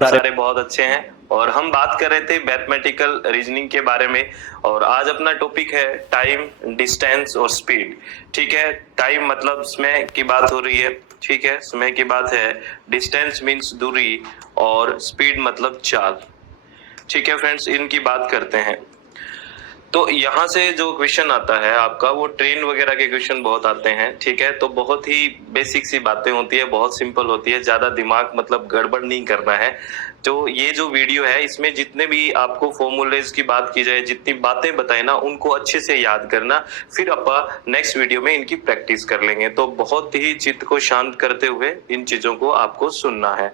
सारे बहुत अच्छे हैं। और हम बात कर रहे थे मैथमेटिकल रीजनिंग के बारे में। और आज अपना टॉपिक है टाइम, डिस्टेंस और स्पीड। ठीक है, टाइम मतलब समय की बात हो रही है। ठीक है, समय की बात है। डिस्टेंस मीन्स दूरी और स्पीड मतलब चाल। ठीक है फ्रेंड्स, इनकी बात करते हैं। तो यहाँ से जो क्वेश्चन आता है आपका, वो ट्रेन वगैरह के क्वेश्चन बहुत आते हैं। ठीक है, तो बहुत ही बेसिक सी बातें होती है, बहुत सिंपल होती है, ज्यादा दिमाग मतलब गड़बड़ नहीं करना है। तो ये जो वीडियो है, इसमें जितने भी आपको फॉर्मूलेज की बात की जाए, जितनी बातें बताए ना, उनको अच्छे से याद करना। फिर अपन नेक्स्ट वीडियो में इनकी प्रैक्टिस कर लेंगे। तो बहुत ही चित्त को शांत करते हुए इन चीजों को आपको सुनना है।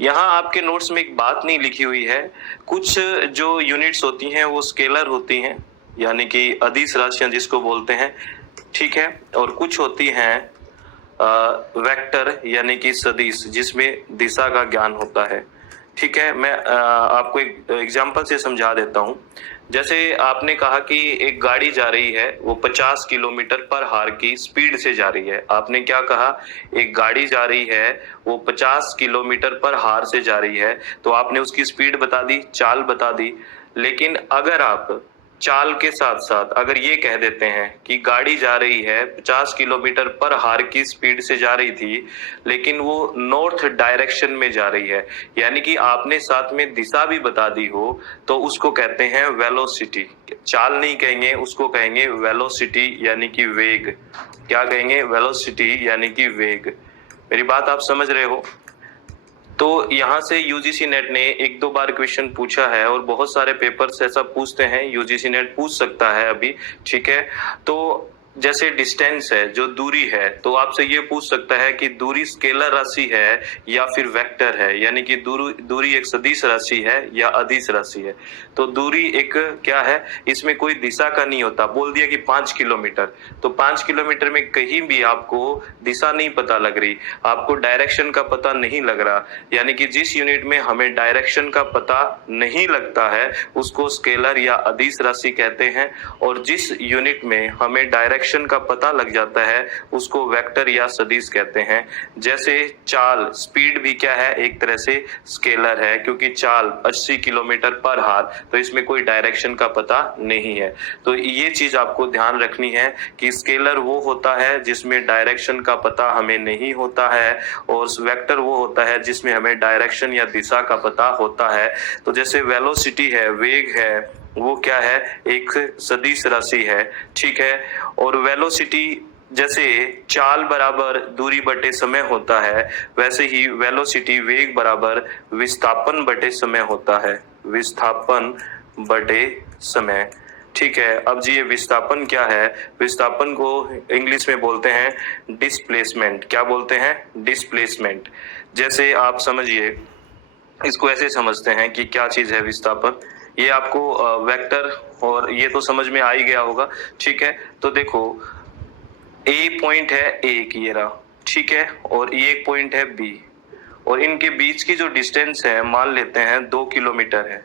यहाँ आपके नोट्स में एक बात नहीं लिखी हुई है। कुछ जो यूनिट्स होती हैं वो स्केलर होती हैं, यानी कि अदिश राशियां जिसको बोलते हैं। ठीक है, और कुछ होती हैं वेक्टर यानी कि सदिश, जिसमें दिशा का ज्ञान होता है। ठीक है, मैं आपको एक एग्जांपल से समझा देता हूं। जैसे आपने कहा कि एक गाड़ी जा रही है, वो 50 किलोमीटर पर हार की स्पीड से जा रही है। आपने क्या कहा? एक गाड़ी जा रही है, वो 50 किलोमीटर पर हार से जा रही है। तो आपने उसकी स्पीड बता दी, चाल बता दी। लेकिन अगर आप चाल के साथ साथ अगर ये कह देते हैं कि गाड़ी जा रही है 50 किलोमीटर पर हार की स्पीड से जा रही थी, लेकिन वो नॉर्थ डायरेक्शन में जा रही है, यानी कि आपने साथ में दिशा भी बता दी हो, तो उसको कहते हैं वेलोसिटी। चाल नहीं कहेंगे, उसको कहेंगे वेलोसिटी यानी कि वेग। क्या कहेंगे? वेलोसिटी यानी कि वेग। मेरी बात आप समझ रहे हो? तो यहाँ से यूजीसी नेट ने एक दो बार क्वेश्चन पूछा है, और बहुत सारे पेपर्स ऐसा पूछते हैं, यूजीसी नेट पूछ सकता है अभी। ठीक है, तो जैसे डिस्टेंस है, जो दूरी है, तो आपसे ये पूछ सकता है कि दूरी स्केलर राशि है या फिर वेक्टर है, यानी कि दूरी एक सदिश राशि है या अदिश राशि है। तो दूरी एक क्या है, इसमें कोई दिशा का नहीं होता। बोल दिया कि 5 किलोमीटर, तो 5 किलोमीटर में कहीं भी आपको दिशा नहीं पता लग रही, आपको डायरेक्शन का पता नहीं लग रहा। यानी कि जिस यूनिट में हमें डायरेक्शन का पता नहीं लगता है, उसको स्केलर या अदिश राशि कहते हैं। और जिस यूनिट में हमें डायरेक्शन का पता लग जाता है, उसको वेक्टर या सदिश कहते हैं। जैसे चाल, स्पीड भी क्या है? एक तरह से स्केलर है, क्योंकि चाल 80 किलोमीटर पर हार, तो इसमें कोई डायरेक्शन का पता नहीं है। तो ये चीज आपको ध्यान रखनी है कि स्केलर वो होता है जिसमें डायरेक्शन का पता हमें नहीं होता है, और वेक्टर वो होता है जिसमें हमें डायरेक्शन या दिशा का पता होता है। तो जैसे वेलोसिटी है, वेग है, वो क्या है? एक सदिश राशि है। ठीक है, और वेलोसिटी जैसे चाल बराबर दूरी बटे समय होता है, वैसे ही वेलोसिटी वेग बराबर विस्थापन बटे समय होता है। विस्थापन बटे समय। ठीक है, अब जी ये विस्थापन क्या है? विस्थापन को इंग्लिश में बोलते हैं डिस्प्लेसमेंट। क्या बोलते हैं? डिस्प्लेसमेंट। जैसे आप समझिए, इसको ऐसे समझते हैं कि क्या चीज है विस्थापन। ये आपको वेक्टर और ये तो समझ में आ ही गया होगा। ठीक है, तो देखो, ए पॉइंट है, एक ये रहा। ठीक है, और ये एक पॉइंट है बी, और इनके बीच की जो डिस्टेंस है, मान लेते हैं 2 किलोमीटर है।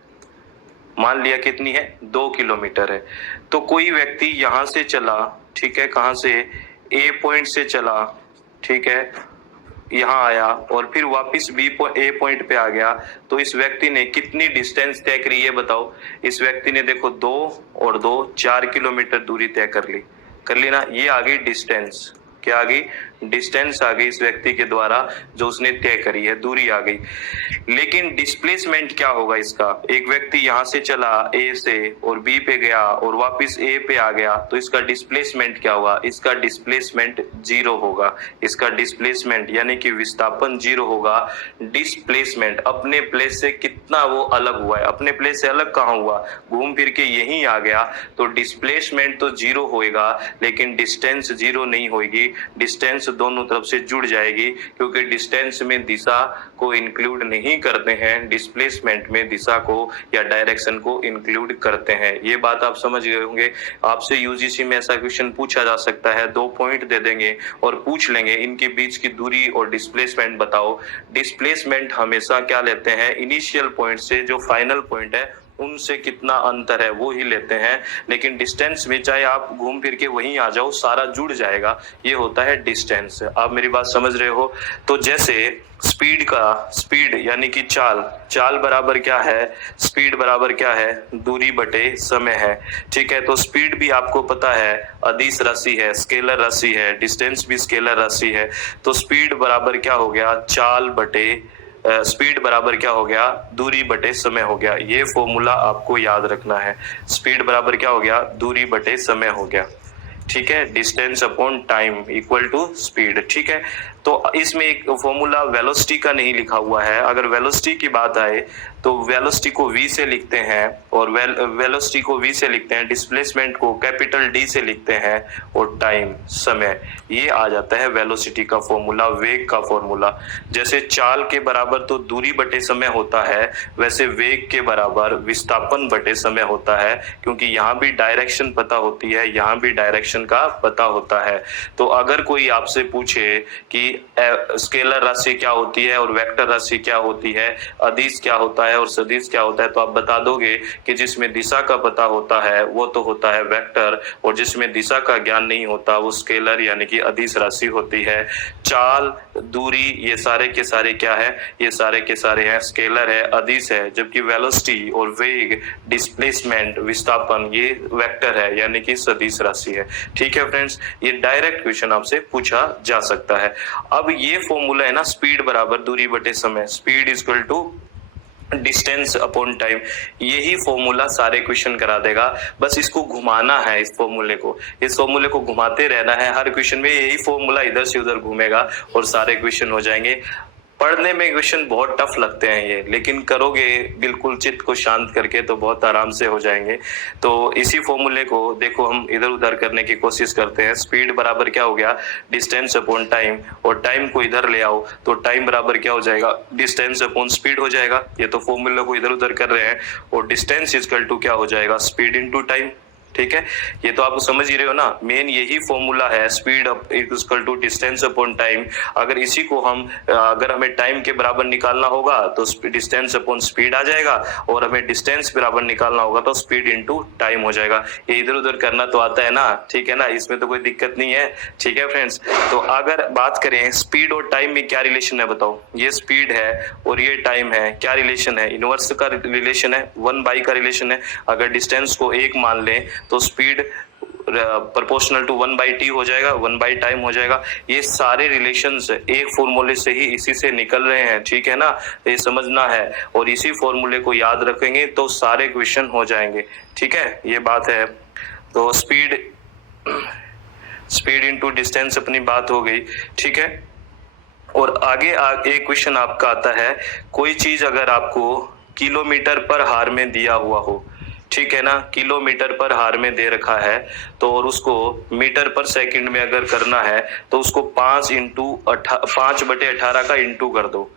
मान लिया कितनी है? 2 किलोमीटर है। तो कोई व्यक्ति यहां से चला, ठीक है, कहां से? ए पॉइंट से चला, ठीक है, यहाँ आया और फिर वापस ए पॉइंट पे आ गया। तो इस व्यक्ति ने कितनी डिस्टेंस तय करी, ये बताओ। इस व्यक्ति ने देखो 2 और 2 4 किलोमीटर दूरी तय कर ली ना। ये आ गई डिस्टेंस। क्या आ गई? डिस्टेंस आ गई इस व्यक्ति के द्वारा जो उसने तय करी है, दूरी आ गई। लेकिन डिस्प्लेसमेंट क्या होगा इसका? एक व्यक्ति यहां से चला ए से और बी पे गया और वापस ए पे आ गया, तो इसका डिस्प्लेसमेंट क्या होगा? इसका डिस्प्लेसमेंट 0 होगा। इसका डिस्प्लेसमेंट यानी कि विस्थापन 0 होगा। डिस्प्लेसमेंट अपने प्लेस से कितना वो अलग हुआ है, अपने प्लेस से अलग कहाँ हुआ? घूम फिर के यहीं आ गया। तो डिस्प्लेसमेंट तो 0 होएगा, लेकिन डिस्टेंस 0 नहीं होगी। डिस्टेंस दोनों तरफ से जुड़ जाएगी, क्योंकि डिस्टेंस में दिशा को इंक्लूड नहीं करते हैं, डिस्प्लेसमेंट में दिशा को या डायरेक्शन को इंक्लूड करते हैं। ये बात आप समझ गए होंगे। आपसे यूजीसी में ऐसा क्वेश्चन पूछा जा सकता है, 2 पॉइंट दे देंगे और पूछ लेंगे इनके बीच की दूरी और डिस्प्लेसमेंट बताओ। डिस्प्लेसमेंट हमेशा क्या लेते हैं? इनिशियल पॉइंट से जो फाइनल पॉइंट है उनसे कितना अंतर है वो ही लेते हैं। लेकिन डिस्टेंस में चाहे आप घूम फिर के वहीं आ जाओ, सारा जुड़ जाएगा, ये होता है डिस्टेंस। आप मेरी बात समझ रहे हो? तो जैसे स्पीड यानी कि चाल बराबर क्या है, स्पीड बराबर क्या है, दूरी बटे समय है। ठीक है, तो स्पीड भी आपको पता है अदिश राशि है, स्केलर राशि है, डिस्टेंस भी स्केलर राशि है। तो स्पीड बराबर क्या हो गया, चाल बटे स्पीड बराबर क्या हो गया, दूरी बटे समय हो गया। ये फॉर्मूला आपको याद रखना है। स्पीड बराबर क्या हो गया, दूरी बटे समय हो गया। ठीक है, distance upon time equal to speed. ठीक है, तो इसमें एक फॉर्मूला वेलोसिटी का नहीं लिखा हुआ है। अगर वेलोसिटी की बात आए तो वेलोसिटी को v से लिखते हैं, और वेलोसिटी को v से लिखते हैं, डिस्प्लेसमेंट को कैपिटल D से लिखते हैं, और टाइम समय, ये आ जाता है वेलोसिटी का फॉर्मूला, वेग का फॉर्मूला। जैसे चाल के बराबर तो दूरी बटे समय होता है, वैसे वेग के बराबर विस्थापन बटे समय होता है, क्योंकि यहाँ भी डायरेक्शन पता होती है, यहाँ भी डायरेक्शन का पता होता है। तो अगर कोई आपसे पूछे कि स्केलर राशि क्या होती है और वेक्टर राशि क्या होती है, अदिश क्या होता है और सदिश क्या होता है, तो आप बता दोगे कि जिसमें दिशा का पता होता है वो तो होता है वेक्टर, और जिसमें दिशा का ज्ञान नहीं होता वो स्केलर यानी कि अदिश राशि होती है। चाल, दूरी, ये सारे के सारे क्या है, ये सारे के सारे हैं स्केलर है, अदिश है। जबकि वेलोसिटी और वेग, डिस्प्लेसमेंट, विस्थापन, ये वेक्टर है यानी कि सदिश राशि है। ठीक है फ्रेंड्स, ये डायरेक्ट क्वेश्चन आपसे पूछा जा सकता है। अब ये फॉर्मूला है ना, स्पीड बराबर दूरी बटे समय, speed equal to distance upon time, यही फॉर्मूला सारे क्वेश्चन करा देगा। बस इसको घुमाना है, इस फॉर्मूले को घुमाते रहना है। हर क्वेश्चन में यही फॉर्मूला इधर से उधर घूमेगा और सारे क्वेश्चन हो जाएंगे। पढ़ने में क्वेश्चन बहुत टफ लगते हैं ये, लेकिन करोगे बिल्कुल चित्त को शांत करके तो बहुत आराम से हो जाएंगे। तो इसी फॉर्मूले को देखो हम इधर उधर करने की कोशिश करते हैं। स्पीड बराबर क्या हो गया, डिस्टेंस अपॉन टाइम, और टाइम को इधर ले आओ तो टाइम बराबर क्या हो जाएगा, डिस्टेंस अपॉन स्पीड हो जाएगा। ये तो फॉर्मूले को इधर उधर कर रहे हैं, और डिस्टेंस इक्वल टू क्या हो जाएगा, स्पीड इनटू टाइम। ठीक है, ये तो आप समझ ही रहे हो ना, मेन यही फॉर्मूला है, speed equal to distance upon time. अगर इसी को हम अगर हमें टाइम के बराबर निकालना होगा तो डिस्टेंस अपॉन स्पीड आ जाएगा, और हमें डिस्टेंस बराबर निकालना होगा तो स्पीड इनटू टाइम हो जाएगा। ये इधर उधर करना तो आता है ना, ठीक है ना, इसमें तो कोई दिक्कत नहीं है। ठीक है फ्रेंड्स, तो अगर बात करें स्पीड और टाइम में क्या रिलेशन है बताओ। ये स्पीड है और ये टाइम है, क्या रिलेशन है, इनवर्स का रिलेशन है, 1/, का रिलेशन है। अगर डिस्टेंस को 1 मान लें तो स्पीड प्रोपोर्शनल टू 1/t हो जाएगा, 1 टाइम हो जाएगा। ये सारे रिलेशंस एक फॉर्मूले से ही, इसी से निकल रहे हैं। ठीक है ना, ये समझना है, और इसी फॉर्मूले को याद रखेंगे तो सारे क्वेश्चन हो जाएंगे। ठीक है, ये बात है। तो स्पीड इनटू डिस्टेंस अपनी बात हो गई। ठीक है, और आगे एक क्वेश्चन आपका आता है, कोई चीज अगर आपको किलोमीटर पर हार में दिया हुआ हो, ठीक है ना, किलोमीटर पर हार में दे रखा है, तो और उसको मीटर पर सेकंड में अगर करना है तो उसको 5/18 का इंटू कर दो।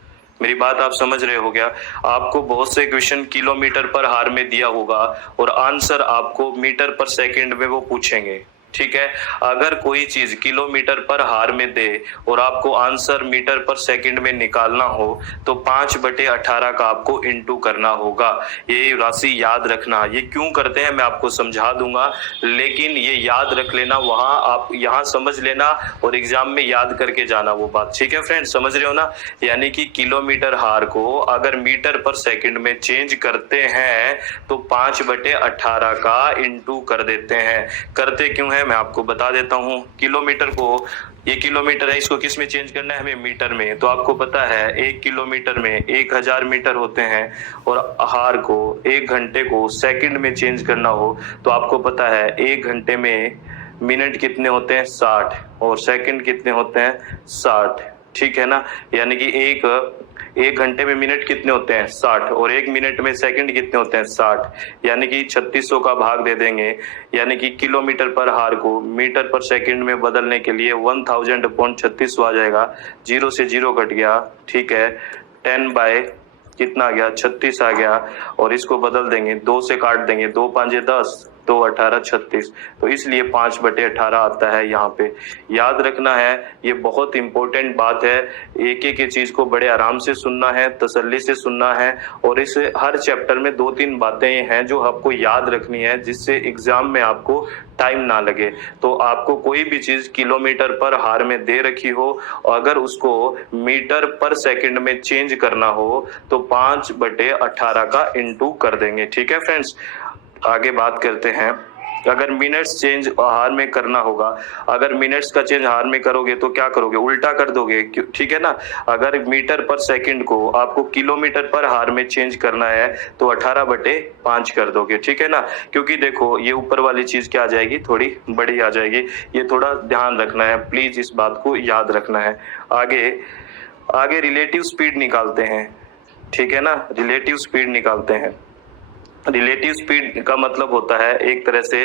मेरी बात आप समझ रहे हो क्या? आपको बहुत से क्वेश्चन किलोमीटर पर हार में दिया होगा और आंसर आपको मीटर पर सेकंड में वो पूछेंगे। ठीक है, अगर कोई चीज किलोमीटर पर हार में दे और आपको आंसर मीटर पर सेकंड में निकालना हो तो 5/18 का आपको इंटू करना होगा। ये राशि याद रखना। ये क्यों करते हैं मैं आपको समझा दूंगा, लेकिन ये याद रख लेना, वहां आप यहाँ समझ लेना और एग्जाम में याद करके जाना वो बात। ठीक है फ्रेंड्स, समझ रहे हो ना? यानी कि किलोमीटर हार को अगर मीटर पर सेकंड में चेंज करते हैं तो 5/18 का इंटू कर देते हैं। करते क्यों है मैं आपको बता देता हूं। किलोमीटर को, ये किलोमीटर है, इसको किस में चेंज करना है हमें, मीटर में। तो आपको पता है 1 किलोमीटर में 1000 मीटर होते हैं, और हार को 1 घंटे को सेकंड में चेंज करना हो तो आपको पता है 1 घंटे में मिनट कितने होते हैं, 60, और सेकंड कितने होते हैं, 60। ठीक है ना, यानी कि एक घंटे में मिनट कितने होते हैं, 60, और 1 मिनट में सेकंड कितने होते हैं, 60। यानी कि 3600 का भाग दे देंगे, यानी कि किलोमीटर पर हार को मीटर पर सेकंड में बदलने के लिए 1000/3600 आ जाएगा। 0 से 0 कट गया। ठीक है, 10 कितना आ गया, 36 आ गया, और इसको बदल देंगे, 2 से काट देंगे, 2 5 10, तो 1836, तो इसलिए 5/18 आता है यहाँ पे। याद रखना है, ये बहुत इंपॉर्टेंट बात है। एक एक चीज को बड़े आराम से सुनना है, तसल्ली से सुनना है, और इस हर चैप्टर में 2-3 बातें हैं जो आपको याद रखनी है, जिससे एग्जाम में आपको टाइम ना लगे। तो आपको कोई भी चीज किलोमीटर पर हार में दे रखी हो, अगर उसको मीटर पर सेकंड में चेंज करना हो तो 5/18 का इंटू कर देंगे। ठीक है फ्रेंड्स, आगे बात करते हैं। अगर मिनट्स चेंज हार में करना होगा, अगर मिनट्स का चेंज हार में करोगे तो क्या करोगे, उल्टा कर दोगे, ठीक है ना। अगर मीटर पर सेकंड को आपको किलोमीटर पर हार में चेंज करना है तो 18/5 कर दोगे, ठीक है ना। क्योंकि देखो ये ऊपर वाली चीज क्या आ जाएगी, थोड़ी बड़ी आ जाएगी, ये थोड़ा ध्यान रखना है, प्लीज इस बात को याद रखना है। आगे रिलेटिव स्पीड निकालते हैं, ठीक है ना, रिलेटिव स्पीड निकालते हैं। रिलेटिव स्पीड का मतलब होता है एक तरह से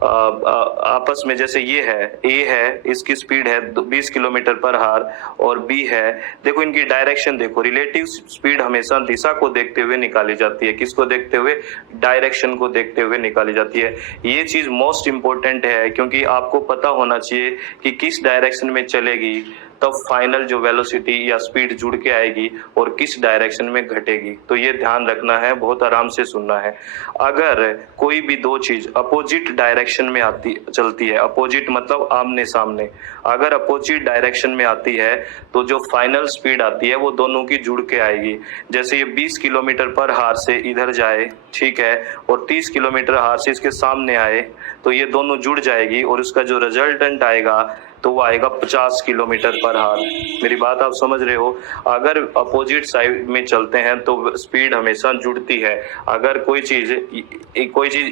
आपस में, जैसे ये है ए है, इसकी स्पीड है 20 किलोमीटर पर हार, और बी है, देखो इनकी डायरेक्शन देखो। रिलेटिव स्पीड हमेशा दिशा को देखते हुए निकाली जाती है, किसको देखते हुए, डायरेक्शन को देखते हुए निकाली जाती है। ये चीज मोस्ट इंपॉर्टेंट है, क्योंकि आपको पता होना चाहिए कि किस डायरेक्शन में चलेगी तब फाइनल जो वेलोसिटी या स्पीड जुड़ के आएगी और किस डायरेक्शन में घटेगी। तो ये ध्यान रखना है, बहुत आराम से सुनना है। अगर कोई भी दो चीज अपोजिट डायरेक्शन में चलती है, अपोजिट मतलब आमने सामने, अगर अपोजिट डायरेक्शन में आती है तो जो फाइनल स्पीड आती है वो दोनों की जुड़ के आएगी। जैसे ये 20 किलोमीटर पर हार से इधर जाए, ठीक है, और 30 किलोमीटर हार से इसके सामने आए, तो ये दोनों जुड़ जाएगी और उसका जो रिजल्टेंट आएगा तो वो आएगा 50 किलोमीटर पर हार। मेरी बात आप समझ रहे हो। अगर अपोजिट साइड में चलते हैं तो स्पीड हमेशा जुड़ती है। अगर कोई चीज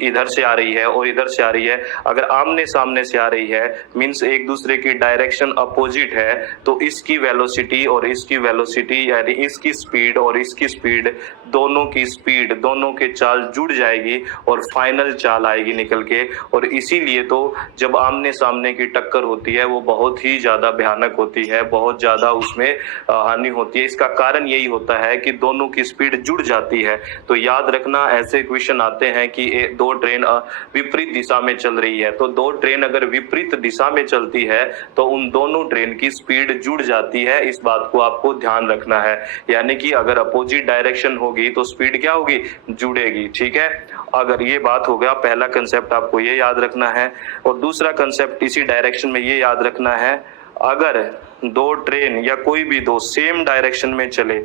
इधर से आ रही है और इधर से आ रही है, अगर आमने सामने से आ रही है, मींस एक दूसरे की डायरेक्शन अपोजिट है, तो इसकी वेलोसिटी और इसकी वेलोसिटी, यानी इसकी स्पीड और इसकी स्पीड, दोनों की स्पीड, दोनों के चाल जुड़ जाएगी और फाइनल चाल आएगी निकल के। और इसीलिए तो जब आमने सामने की टक्कर होती है वो बहुत ही ज्यादा भयानक होती है, बहुत ज्यादा उसमें हानि होती है। इसका कारण यही होता है कि दोनों की स्पीड जुड़ जाती है। तो याद रखना, ऐसे क्वेश्चन आते हैं कि दो ट्रेन विपरीत दिशा में चल रही है, तो दो ट्रेन अगर विपरीत दिशा में चलती है तो उन दोनों ट्रेन की स्पीड जुड़ जाती है। इस बात को आपको ध्यान रखना है, यानी कि अगर अपोजिट डायरेक्शन होगी तो स्पीड क्या होगी, जुड़ेगी, ठीक है। अगर ये बात हो गया, पहला कंसेप्ट आपको ये याद रखना है। और दूसरा कंसेप्ट इसी डायरेक्शन में ये याद रखना है, अगर दो ट्रेन या कोई भी दो सेम डायरेक्शन में चले,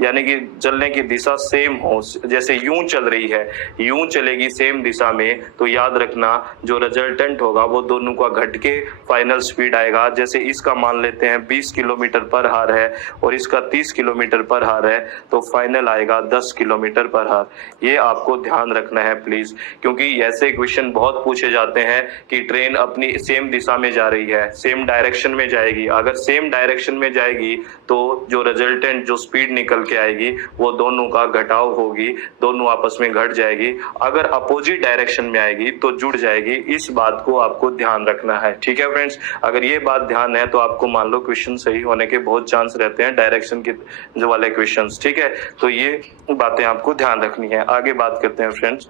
यानी कि चलने की दिशा सेम हो, जैसे यूं चल रही है, यूं चलेगी सेम दिशा में, तो याद रखना जो रिजल्टेंट होगा वो दोनों का घट के फाइनल स्पीड आएगा। जैसे इसका मान लेते हैं 20 किलोमीटर पर हार है और इसका 30 किलोमीटर पर हार है, तो फाइनल आएगा 10 किलोमीटर पर हार। ये आपको ध्यान रखना है प्लीज, क्योंकि ऐसे क्वेश्चन बहुत पूछे जाते हैं कि ट्रेन अपनी सेम दिशा में जा रही है, सेम डायरेक्शन में जाएगी। अगर सेम डायरेक्शन में जाएगी तो जो रिजल्टेंट जो स्पीड निकल के आएगी वो दोनों का घटाव होगी, दोनों आपस में घट जाएगी। अगर अपोजिट डायरेक्शन में आएगी तो जुड़ जाएगी। इस बात को आपको ध्यान रखना है, ठीक है फ्रेंड्स। अगर ये बात ध्यान है तो आपको मान लो क्वेश्चन सही होने के बहुत चांस रहते हैं, डायरेक्शन के जो वाले क्वेश्चंस, ठीक है। तो ये बातें आपको ध्यान रखनी है। आगे बात करते हैं फ्रेंड्स।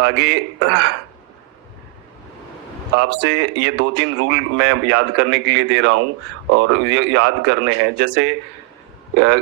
आगे आपसे ये 2-3 रूल मैं याद करने के लिए दे रहा हूं और ये याद करने हैं। जैसे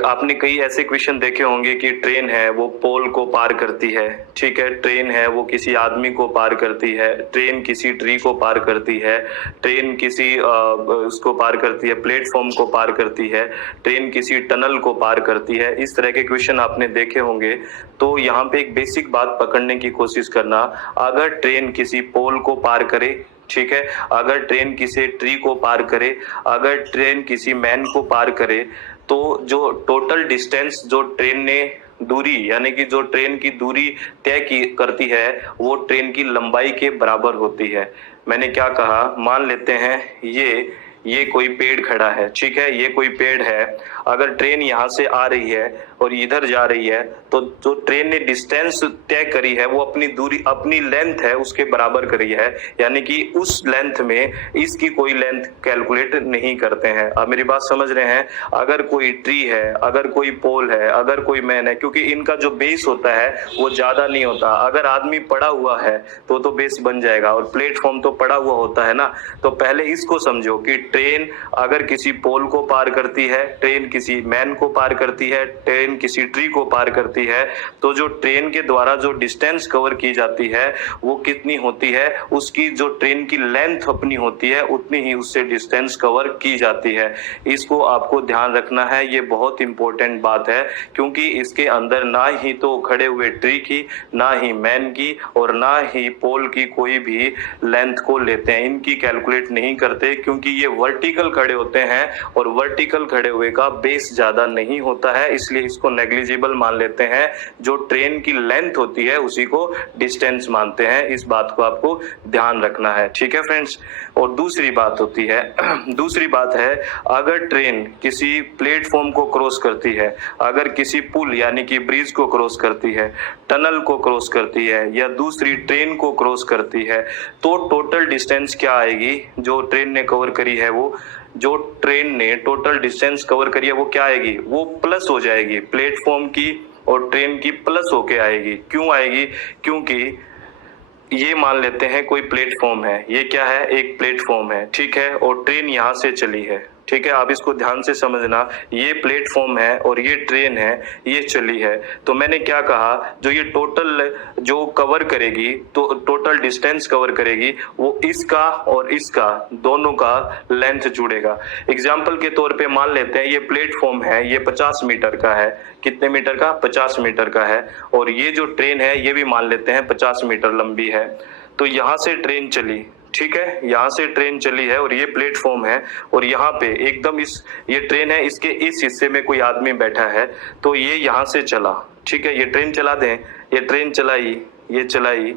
आपने कई ऐसे क्वेश्चन देखे होंगे कि ट्रेन है वो पोल को पार करती है, ठीक है, ट्रेन है वो किसी आदमी को पार करती है, ट्रेन किसी ट्री को पार करती है, ट्रेन किसी उसको पार करती है, प्लेटफॉर्म को पार करती है, ट्रेन किसी टनल को पार करती है। इस तरह के क्वेश्चन आपने देखे होंगे। तो यहाँ पे एक बेसिक बात पकड़ने की कोशिश करना, अगर ट्रेन किसी पोल को पार करे, ठीक है, अगर ट्रेन किसी ट्री को पार करे, अगर ट्रेन किसी मैन को पार करे, तो जो टोटल डिस्टेंस जो ट्रेन ने दूरी, यानी कि जो ट्रेन की दूरी तय करती है वो ट्रेन की लंबाई के बराबर होती है। मैंने क्या कहा, मान लेते हैं ये कोई पेड़ खड़ा है, ठीक है, ये कोई पेड़ है। अगर ट्रेन यहाँ से आ रही है और इधर जा रही है तो जो ट्रेन ने डिस्टेंस तय करी है वो अपनी दूरी, अपनी लेंथ है उसके बराबर करी है, यानी कि उस लेंथ में इसकी कोई लेंथ कैलकुलेट नहीं करते हैं। आप मेरी बात समझ रहे हैं? अगर कोई ट्री है, अगर कोई पोल है, अगर कोई मैन है, क्योंकि इनका जो बेस होता है वो ज्यादा नहीं होता। अगर आदमी पड़ा हुआ है तो बेस बन जाएगा, और प्लेटफॉर्म तो पड़ा हुआ होता है ना। तो पहले इसको समझो कि ट्रेन अगर किसी पोल को पार करती है, ट्रेन किसी मैन को पार करती है, ट्रेन किसी ट्री को पार करती है, तो जो ट्रेन के द्वारा जो डिस्टेंस कवर की जाती है वो कितनी होती है, उसकी जो ट्रेन की लेंथ अपनी होती है उतनी ही उससे डिस्टेंस कवर की जाती है। इसको आपको ध्यान रखना है, ये बहुत इंपॉर्टेंट बात है, क्योंकि इसके अंदर ना ही तो खड़े हुए ट्री की, ना ही मैन की, और ना ही पोल की कोई भी लेंथ को लेते हैं, इनकी कैलकुलेट नहीं करते, क्योंकि ये वर्टिकल खड़े होते हैं और वर्टिकल खड़े हुए का बेस ज्यादा नहीं होता है, इसलिए इसको नेग्लिजिबल मान लेते हैं। जो ट्रेन की लेंथ होती है उसी को डिस्टेंस मानते हैं। इस बात को आपको ध्यान रखना है, ठीक है फ्रेंड्स। और दूसरी बात होती है दूसरी बात है, अगर ट्रेन किसी प्लेटफॉर्म को क्रॉस करती है, अगर किसी पुल यानी कि ब्रिज को क्रॉस करती है, टनल को क्रॉस करती है, या दूसरी ट्रेन को क्रॉस करती है, तो टोटल डिस्टेंस क्या आएगी जो ट्रेन ने कवर करी है, वो जो ट्रेन ने टोटल डिस्टेंस कवर करी है वो क्या आएगी, वो प्लस हो जाएगी, प्लेटफॉर्म की और ट्रेन की प्लस होके आएगी। क्यों आएगी? क्योंकि ये मान लेते हैं कोई प्लेटफॉर्म है, ये क्या है, एक प्लेटफॉर्म है, ठीक है, और ट्रेन यहाँ से चली है, ठीक है। आप इसको ध्यान से समझना, ये प्लेटफॉर्म है और ये ट्रेन है, ये चली है। तो मैंने क्या कहा, जो ये टोटल जो कवर करेगी, तो टोटल डिस्टेंस कवर करेगी, वो इसका और इसका दोनों का लेंथ जुड़ेगा। एग्जाम्पल के तौर पे मान लेते हैं ये प्लेटफॉर्म है, ये 50 मीटर का है। कितने मीटर का? 50 मीटर का है। और ये जो ट्रेन है ये भी मान लेते हैं 50 मीटर लंबी है। तो यहाँ से ट्रेन चली, ठीक है, यहाँ से ट्रेन चली है और ये प्लेटफॉर्म है, और यहाँ पे एकदम ये ट्रेन है, इसके इस हिस्से में कोई आदमी बैठा है, तो ये यहाँ से चला, ठीक है, ये ट्रेन चला दें, ये ट्रेन चलाई, ये चलाई,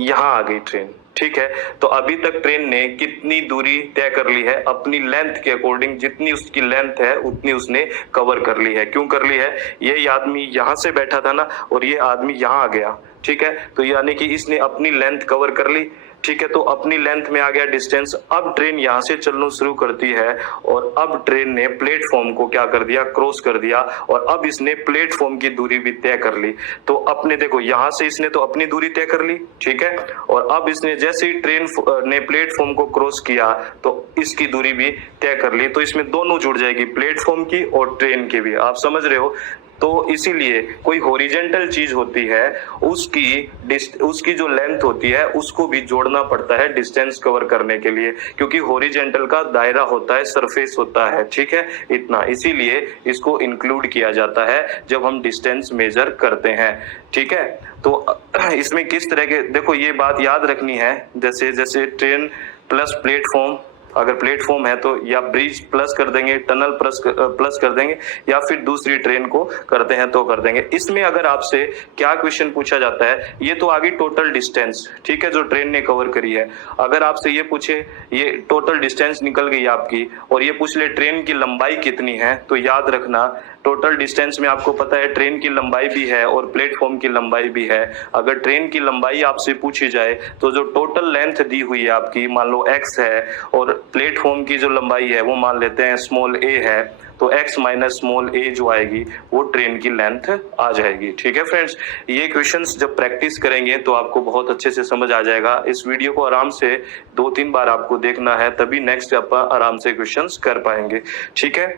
यहाँ आ गई ट्रेन, ठीक है। तो अभी तक ट्रेन ने कितनी दूरी तय कर ली है? अपनी लेंथ के अकॉर्डिंग, जितनी उसकी लेंथ है उतनी उसने कवर कर ली है। क्यों कर ली है? ये आदमी यहाँ से बैठा था ना, और ये आदमी यहाँ आ गया, ठीक है, तो यानी कि इसने अपनी लेंथ कवर कर ली, ठीक है। तो अपनी लेंथ में आ गया डिस्टेंस। अब ट्रेन यहाँ से चलना शुरू करती है, और अब ट्रेन ने प्लेटफॉर्म को क्या कर दिया, क्रॉस कर दिया, और अब इसने प्लेटफॉर्म की दूरी भी तय कर ली। तो अपने देखो, यहाँ से इसने तो अपनी दूरी तय कर ली, ठीक है, और अब इसने जैसे ही ट्रेन ने प्लेटफॉर्म को क्रॉस किया तो इसकी दूरी भी तय कर ली। तो इसमें दोनों जुड़ जाएगी, प्लेटफॉर्म की और ट्रेन की भी। आप समझ रहे हो? तो इसीलिए कोई हॉरिजॉन्टल चीज होती है, उसकी जो लेंथ होती है उसको भी जोड़ना पड़ता है डिस्टेंस कवर करने के लिए, क्योंकि हॉरिजॉन्टल का दायरा होता है, सरफेस होता है, ठीक है, इतना। इसीलिए इसको इंक्लूड किया जाता है जब हम डिस्टेंस मेजर करते हैं, ठीक है। तो इसमें किस तरह के, देखो ये बात याद रखनी है, जैसे जैसे ट्रेन प्लस प्लेटफॉर्म, अगर प्लेटफॉर्म है तो या ब्रिज प्लस कर देंगे, टनल प्लस कर देंगे, या फिर दूसरी ट्रेन को करते हैं तो कर देंगे। इसमें अगर आपसे क्या क्वेश्चन पूछा जाता है, ये तो आगे टोटल डिस्टेंस, ठीक है, जो ट्रेन ने कवर करी है। अगर आपसे ये पूछे, ये टोटल डिस्टेंस निकल गई आपकी, और ये पूछ ले ट्रेन की लंबाई कितनी है, तो याद रखना टोटल डिस्टेंस में आपको पता है ट्रेन की लंबाई भी है और प्लेटफॉर्म की लंबाई भी है। अगर ट्रेन की लंबाई आपसे पूछी जाए तो जो टोटल लेंथ दी हुई है आपकी, मान लो x है, और प्लेटफॉर्म की जो लंबाई है वो मान लेते हैं स्मॉल a है, तो x माइनस स्मॉल a जो आएगी वो ट्रेन की लेंथ आ जाएगी, ठीक है फ्रेंड्स। ये क्वेश्चंस जब प्रैक्टिस करेंगे तो आपको बहुत अच्छे से समझ आ जाएगा। इस वीडियो को आराम से 2-3 बार आपको देखना है, तभी नेक्स्ट आप आराम से क्वेश्चंस कर पाएंगे, ठीक है।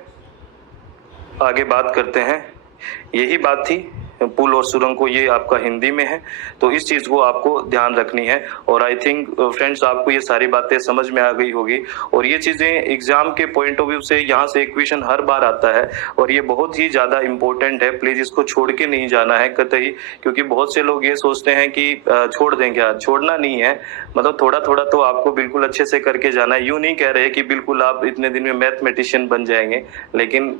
आगे बात करते हैं, यही बात थी पुल और सुरंग को, ये आपका हिंदी में है, तो इस चीज को आपको ध्यान रखनी है। और आई थिंक फ्रेंड्स आपको ये सारी बातें समझ में आ गई होगी, और ये चीजें एग्जाम के पॉइंट ऑफ व्यू से यहाँ से एक क्वेश्चन हर बार आता है, और ये बहुत ही ज्यादा इंपॉर्टेंट है। प्लीज इसको छोड़ के नहीं जाना है कतई, क्योंकि बहुत से लोग ये सोचते हैं कि छोड़ दें, क्या छोड़ना नहीं है, मतलब थोड़ा थोड़ा तो आपको बिल्कुल अच्छे से करके जाना है। यूं नहीं कह रहे कि बिल्कुल आप इतने दिन में मैथमेटिशियन बन जाएंगे, लेकिन